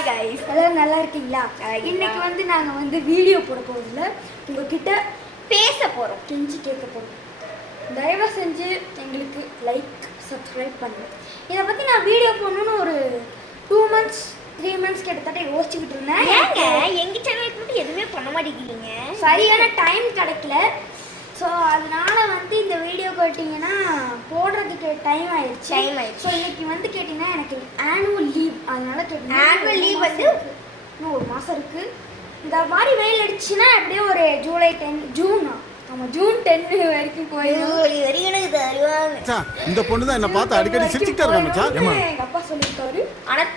Hi guys, எல்லாரும் நல்லா இருக்கீங்களா? இன்னைக்கு வந்து நாங்கள் வந்து வீடியோ போட போகிறதில்ல, உங்ககிட்ட பேச போகிறோம், கெஞ்சி கேட்க போகிறோம். தயவு செஞ்சு எங்களுக்கு லைக் சப்ஸ்கிரைப் பண்ணுங்க. இதை பற்றி நான் வீடியோ போடணுன்னு ஒரு 2 months 3 months கிட்டத்தட்ட யோசிச்சுக்கிட்டு இருந்தேன். ஏங்க எங்கள் சேனலுக்கு மட்டும் எதுவுமே பண்ண மாட்டேங்கிறீங்க? சரியான டைம் கிடைக்கல. ஸோ அதனால வந்து இந்த வீடியோ கேட்டிங்கன்னா போடுறதுக்கு டைம் ஆயிடுச்சு. ஸோ இன்னைக்கு வந்து கேட்டிங்கன்னா எனக்கு ஆனுவல் லீவ், அதனால கேட்டிங்கன்னா ஆனுவல் லீவ் வந்து இன்னும் 1 மாதம் இருக்குது. இந்த மாதிரி வெயில் அடிச்சுன்னா அப்படியே ஒரு ஜூலை 10 ஜூனா ஆமாம் ஜூன் 10 வரைக்கும் போயிடும். இந்த பொண்ணு தான் என்ன பார்த்து அடிக்கடி சிரிச்சுக்கிட்டே இருக்காங்க மச்சான். எங்கள் அப்பா சொல்லியிருக்காரு. ஆனால்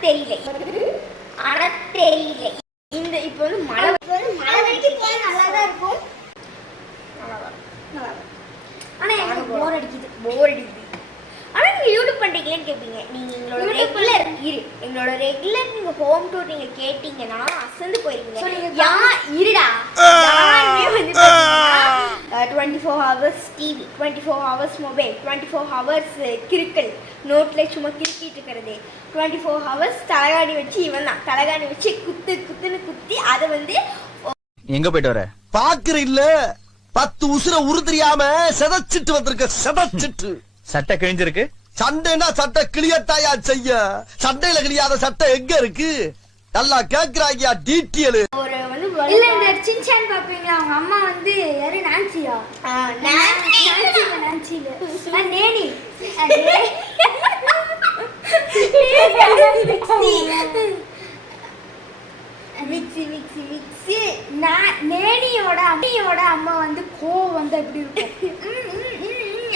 தெரியல இந்த இப்போ வந்து மழை வரைக்கும் நல்லா தான் இருக்கும். ஆனால் எனக்கு போர் அடிக்குது. ஆனால் நீங்கள் யூடியூப் பண்ணுறீங்களேன்னு கேட்பீங்க. நீங்கள் எங்களோட ரெகுலர் நீங்கள் ஹோம் டூர் நீங்கள் கேட்டிங்கன்னா அசந்து போயிருவீங்க. இருடா யாருமே வந்து 24 hours TV, 24 hours mobile, 24 hours கிறுக்கல் நோட்டில் சும்மா கிறுக்கிட்டு இருக்கிறது, 24 hours தலகாணி வச்சு இவன் தான் தலகாணி வச்சு குத்துன்னு குத்தி அதை வந்து எங்க போயிட்டு வர பாக்குற இல்ல 10 உசுர உருதெரியாம செதச்சிட்டு வந்திருக்க செதச்சிட்டு. சட்டை கிழிஞ்சிருக்கு. சண்டைனா சட்டை கிளியத்தாயா செய்ய, சண்டையில கிளியாத சட்டை எங்க இருக்கு? நல்லா கேக்குறாங்க டீட்டெயில். ஒரு வந்து இல்ல இந்த சின்சான் பாப்பீங்களா, அவங்க அம்மா வந்து யாரு நான்சியா? நான்சில நேனி மிக்ஸி நேனியோட அம்மா வந்து கோவம் வந்து எப்படி இருக்கும்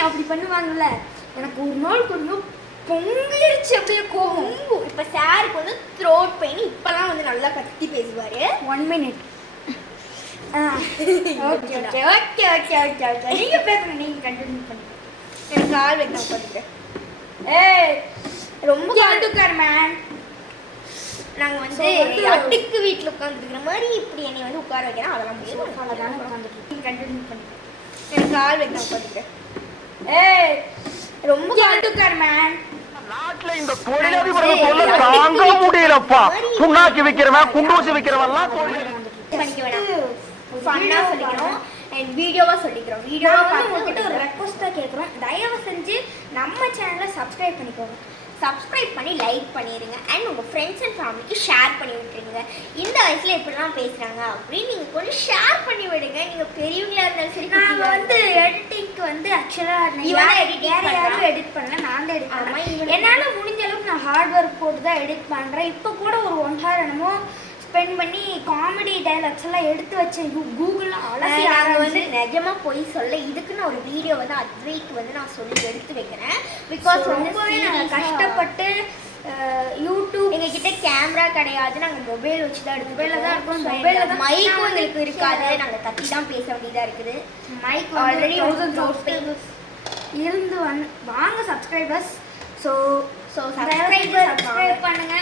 அப்படி பண்ணுவாங்கல்ல. எனக்கு ஒரு நாள் கொஞ்சம் பொங்கிருச்சு அப்படியே கோவம். இப்போ சாருக்கு வந்து த்ரோட் பெயின், இப்பெல்லாம் வந்து நல்லா கத்தி பேசுவாரு. 1 minute. ஓகே நீங்க பேசுங்க, நீங்க கண்டினியூ பண்ணுங்க. எனக்கு கால் வைக்க உட்காந்துக்கிறேன். ரொம்ப காட்டுக்கார் மேன். நாங்கள் வந்து அடுக்கு வீட்டில் உட்காந்துருக்கிற மாதிரி இப்படி என்னை வந்து உட்கார வைக்கிறேன். அதெல்லாம் முடியாது. கண்டினியூ பண்ணுங்க. எனக்கு கால் வைக்க உட்காந்துக்கிறேன். ரொம்ப காட்டுக்கார் மேன். நாட்டுல இந்த தொழிலதிபரை சொல்ல தாங்க முடியலப்பா. புண்ணாக்கி விக்கிறவன் குண்டூசி விக்கிறவன்லாம் பண்ணிக்க வேணாம். ஃபன்னா சொல்லிக்கிறோம் அண்ட் வீடியோவா சொல்லிக்கிறோம். வீடியோவா பார்த்து உங்ககிட்ட ஒரு ரெக்வஸ்ட்டாக கேட்குறோம், தயவு செஞ்சு நம்ம சேனலை சப்ஸ்கிரைப் பண்ணிக்கோங்க. சப்ஸ்கிரைப் பண்ணி லைக் பண்ணிடுங்க அண்ட் உங்கள் ஃப்ரெண்ட்ஸ் அண்ட் ஃபேமிலிக்கு ஷேர் பண்ணி விட்டுருங்க. இந்த வயசில் எப்படிலாம் பேசுகிறாங்க அப்படின்னு நீங்கள் கொஞ்சம் ஷேர் பண்ணி விடுங்க. நீங்கள் பெரியவங்களா இருந்தாலும் சரி. நாங்கள் வந்து எடிட்டிங்க்கு வந்து ஆக்சுவலாக யாரும் எடிட் பண்ணல, நான் தான் எடிட் பண்ணுவேன். என்னால் முடிஞ்ச அளவுக்கு நான் ஹார்ட் ஒர்க் போட்டு தான் எடிட் பண்ணுறேன். இப்போ கூட ஒரு 1 hour என்னமோ ஸ்பெண்ட் பண்ணி காமெடி டைலாக்ஸ் எல்லாம் எடுத்து வச்சேன் கூகுளில் அழகா. நாங்கள் வந்து நிஜமாக போய் சொல்ல இதுக்கு நான் ஒரு வீடியோ வந்து அத்வைக்கு வந்து நான் சொல்லி எடுத்து வைக்கிறேன். பிகாஸ் ரொம்பவே நாங்கள் கஷ்டப்பட்டு யூடியூப் எங்ககிட்ட கேமரா கிடையாது, நாங்கள் மொபைல் வச்சு தான் எடுத்து மொபைலில் தான் இருக்கோம். மொபைலில் தான் மைக்கும் எங்களுக்கு இருக்காது, நாங்கள் கத்தி தான் பேச வேண்டியதாக இருக்குது. மைக் ஆல்ரெடி இருந்து வாங்க சப்ஸ்கிரைபர்ஸ். ஸோ சப்ஸ்கிரைப் பண்ணுங்க.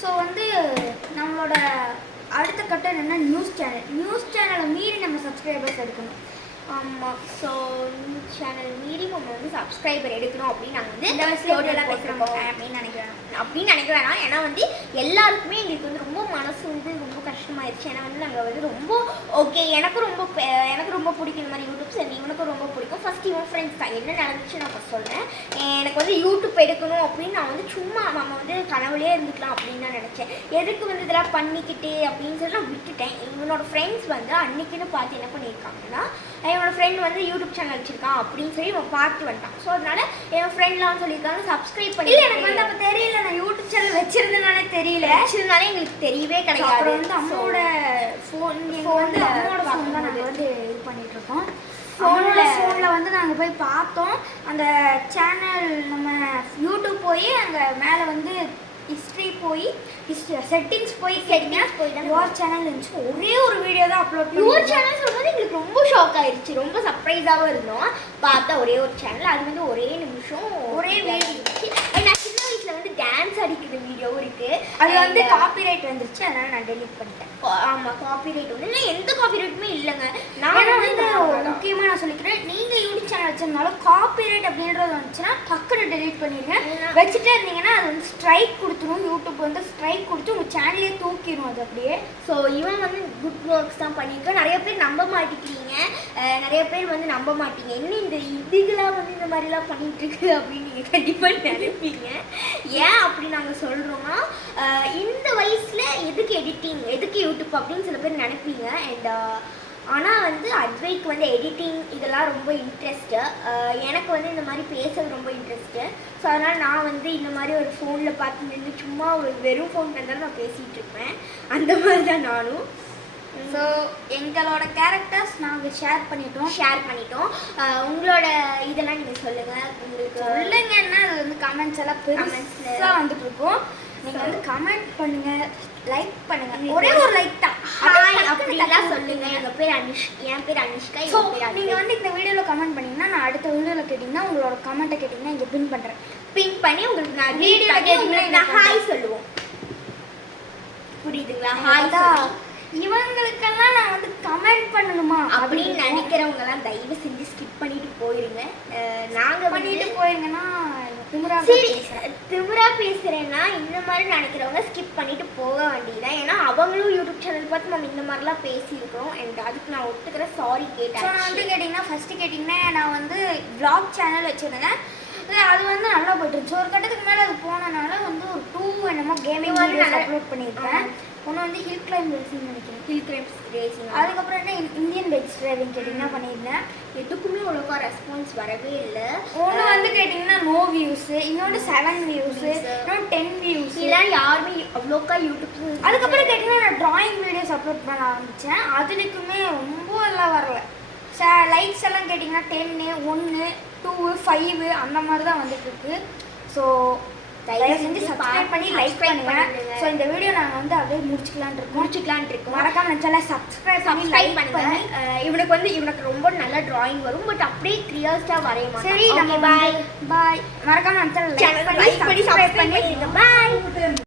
ஸோ வந்து நம்மளோட அடுத்த கட்டம் என்னென்னா நியூஸ் சேனலை மீறி நம்ம சப்ஸ்கிரைபர்ஸ் எடுக்கணும். ஆமாம். ஸோ நியூஸ் சேனல் மீறி நம்ம வந்து சப்ஸ்கிரைபர் எடுக்கணும் அப்படின்னு நாங்கள் வந்து இந்த வயசுல பேசுகிறோம் அப்படின்னு நினைக்கிறேன். ஏன்னா வந்து எல்லாருக்குமே எங்களுக்கு வந்து ரொம்ப மனசு வந்து ரொம்ப கஷ்டமாயிருச்சு. ஏன்னா வந்து நாங்கள் வந்து ரொம்ப ஓகே எனக்கு ரொம்ப பிடிக்கும் இந்த மாதிரி யூடியூப். சரி இவனுக்கும் ரொம்ப பிடிக்கும். ஃபஸ்ட் இவன் ஃப்ரெண்ட்ஸ் தான் என்ன நடந்துச்சு நான் ஃபஸ்ட் சொல்கிறேன். எனக்கு வந்து யூடியூப் எடுக்கணும் அப்படின்னு நான் வந்து சும்மா நம்ம வந்து கனவுலேயே இருந்துக்கலாம் அப்படின்னு தான் நினச்சேன். எதுக்கு வந்து இதெல்லாம் பண்ணிக்கிட்டு அப்படின்னு சொல்லி நான் விட்டுட்டேன். இவனோட ஃப்ரெண்ட்ஸ் வந்து அன்றைக்கின்னு பார்த்து என்ன பண்ணியிருக்காங்கன்னா, என்னோட ஃப்ரெண்ட் வந்து யூடியூப் சேனல் வச்சிருக்கான் அப்படின்னு சொல்லி இவன் பார்த்து வந்துட்டான். ஸோ அதனால என் ஃப்ரெண்ட்லாம் சொல்லியிருக்காங்க சப்ஸ்கிரைப் பண்ணி. எனக்கு வந்து அப்போ தெரியல, நான் யூடியூப் சேனல் வச்சிருந்தனாலே வச்சிருந்தாலே எங்களுக்கு தெரியவே கிடையாது. அப்புறம் வந்து அம்மாவோட ஃபோன் வந்து அம்மாவோட ஃபோன் தான் நாங்கள் வந்து இது பண்ணிட்டு இருக்கோம். ஃபோனில் வந்து நாங்கள் போய் பார்த்தோம். அந்த சேனல் நம்ம யூடியூப் போய் அங்கே மேலே வந்து ஹிஸ்ட்ரி போய் செட்டிங்ஸ் போய் தான் யுவர் சேனல் இருந்துச்சு. ஒரே ஒரு வீடியோ தான் அப்லோட் பண்ணி. யுவர் சேனல் சொல்லும்போது எங்களுக்கு ரொம்ப ஷாக் ஆயிடுச்சு, ரொம்ப சர்ப்ரைஸாகவும் இருந்தோம். பார்த்தா ஒரே ஒரு சேனல், அது வந்து ஒரே நிமிஷம் ஒரே வீடியோ இருந்துச்சு. நான் சின்ன வயசில் வந்து டான்ஸ் அடிக்கிற வீடியோவும் இருக்குது. அது வந்து காப்பிரைட் வந்துருச்சு, அதனால் நான் டெலிட் பண்ணிட்டேன். ஆமாம் காப்பிரைட் வந்து இல்லை, எந்த காப்பிரைட்டுமே இல்லைங்க. நான் வந்து முக்கியமாக நான் சொல்லிக்கிறேன், நீங்கள் யூடியூப் சேனல் வச்சிருந்தாலும் காப்பிரைட் அப்படின்றது வந்துச்சுன்னா டக்குன்னு டெலிட் பண்ணிடுங்க. வச்சுட்டே இருந்தீங்கன்னா அது வந்து ஸ்ட்ரைக் கொடுத்துரும். யூடியூப் வந்து ஸ்ட்ரைக் கொடுத்து உங்கள் தூக்கிடும் அது அப்படியே. ஸோ இவன் வந்து குட் ஒர்க்ஸ் தான் பண்ணியிருக்கோம். நிறைய பேர் நம்ப மாட்டேங்கிறீங்க, நிறைய பேர் வந்து நம்ப மாட்டீங்க, என்ன இந்த இதுகளாம் வந்து இந்த மாதிரிலாம் பண்ணிட்டு இருக்கு அப்படின்னு நீங்கள் கண்டிப்பாக நினைப்பீங்க. ஏன் அப்படி நாங்கள் சொல்கிறோம்னா, இந்த வயசில் எதுக்கு எடிட்டிங், எதுக்கு யூடியூப் அப்படின்னு சில பேர் நினைப்பீங்க. அண்ட் ஆனால் வந்து அத்வைக்கு வந்து எடிட்டிங் இதெல்லாம் ரொம்ப இன்ட்ரெஸ்ட்டு. எனக்கு வந்து இந்த மாதிரி பேசுறது ரொம்ப இன்ட்ரெஸ்ட்டு. ஸோ அதனால் நான் வந்து இந்த மாதிரி ஒரு ஃபோனில் பார்த்து நின்று சும்மா ஒரு வெறும் ஃபோன் இருந்தாலும் நான் பேசிகிட்டு இருப்பேன். அந்த மாதிரி தான் நானும். ஸோ எங்களோட கேரக்டர்ஸ் நாங்கள் ஷேர் பண்ணிட்டோம். உங்களோட இதெல்லாம் நீங்கள் சொல்லுங்கள். உங்களுக்கு சொல்லுங்கன்னா அது வந்து கமெண்ட்ஸ் எல்லாம் பெருசாக வந்துட்டு இருக்கும். நீங்கள் வந்து கமெண்ட் பண்ணுங்கள், லைக் பண்ணுங்கள். ஒரே ஒரு லைக் தான், ஹாய் அப்படிலாம் சொல்லுங்கள். எங்கள் பேர் என் பேர் அனிஷ்கா. ஸோ நீங்கள் வந்து இந்த வீடியோவில் கமெண்ட் பண்ணிங்கன்னா, நான் அடுத்த வீடியோவில் கேட்டிங்கன்னா உங்களோட கமெண்ட்டை கேட்டிங்கன்னா இங்கே பின் பண்ணுறேன். பின் பண்ணி உங்களுக்கு நான் வீடியோவில் கேட்டிங்கன்னா ஹாய் சொல்லுவோம். புரியுதுங்களா? ஹாய் தான். இவங்களுக்கெல்லாம் நான் வந்து கமெண்ட் பண்ணணுமா அப்படின்னு நினைக்கிறவங்கலாம் தயவு செஞ்சு ஸ்கிப் பண்ணிட்டு போயிருங்க. நாங்கள் பண்ணிட்டு போயிருங்கன்னா திமிரா பேசுகிறேன்னா இந்த மாதிரி நினைக்கிறவங்க ஸ்கிப் பண்ணிட்டு போக வேண்டியதான். ஏன்னா அவங்களும் யூடியூப் சேனல் பார்த்து நம்ம இந்த மாதிரிலாம் பேசியிருக்கோம். அண்ட் அதுக்கு நான் ஒத்துக்கிறேன், சாரி கேட்டேன். நான் வந்து கேட்டிங்கன்னா ஃபஸ்ட்டு கேட்டிங்கன்னா நான் வந்து vlog சேனல் வச்சுருந்தேன். அது வந்து நல்லா போயிட்டு இருந்துச்சு. ஒரு கட்டத்துக்கு மேலே அது போனனால வந்து ஒரு 2 என்னமோ கேமிங் வீடியோஸ் அப்லோட் பண்ணியிருப்பேன். ஒன்று வந்து ஹில் கிளைம் ரேசிங் நினைக்கிறேன். Hill climbs racing. அதுக்கப்புறம் என்ன இந்தியன் பைக்ஸ் டிரைவிங் கேட்டிங்கன்னா பண்ணியிருந்தேன். எதுக்குமே அவ்வளோக்கா ரெஸ்பான்ஸ் வரவே இல்லை. ஒன்று வந்து கேட்டிங்கன்னா நோ வியூஸு, இன்னொன்று 7 வியூஸு, இன்னொன்று 10 வியூஸ். இதெல்லாம் யாருமே அவ்வளோக்கா யூடியூப். அதுக்கப்புறம் கேட்டிங்கன்னா நான் ட்ராயிங் வீடியோஸ் அப்லோட் பண்ண ஆரம்பித்தேன். அதுக்குமே ரொம்ப எல்லாம் வரல. லைக்ஸ் எல்லாம் கேட்டிங்கன்னா 10, 1, 2, 5 அந்த மாதிரி தான் வந்துட்டு இருக்கு. ஸோ தயவு செஞ்சு சப்ஸ்கிரைப் பண்ணி லைக் பண்ணுங்க. ஸோ இந்த வீடியோ நாங்கள் வந்து அப்படியே முடிச்சுக்கலான் இருக்கோம். மறக்காம நினச்சால சப்ஸ்கிரைப் பண்ணுங்க. இவனுக்கு ரொம்ப நல்ல டிராயிங் வரும், பட் அப்படியே கிளியர்ஸ்டாக வரைய மாட்டேன். சரி, நம்ம பாய். மறக்காம நினச்சால லைக் பண்ணி சப்ஸ்கிரைப் பண்ணி பாய்.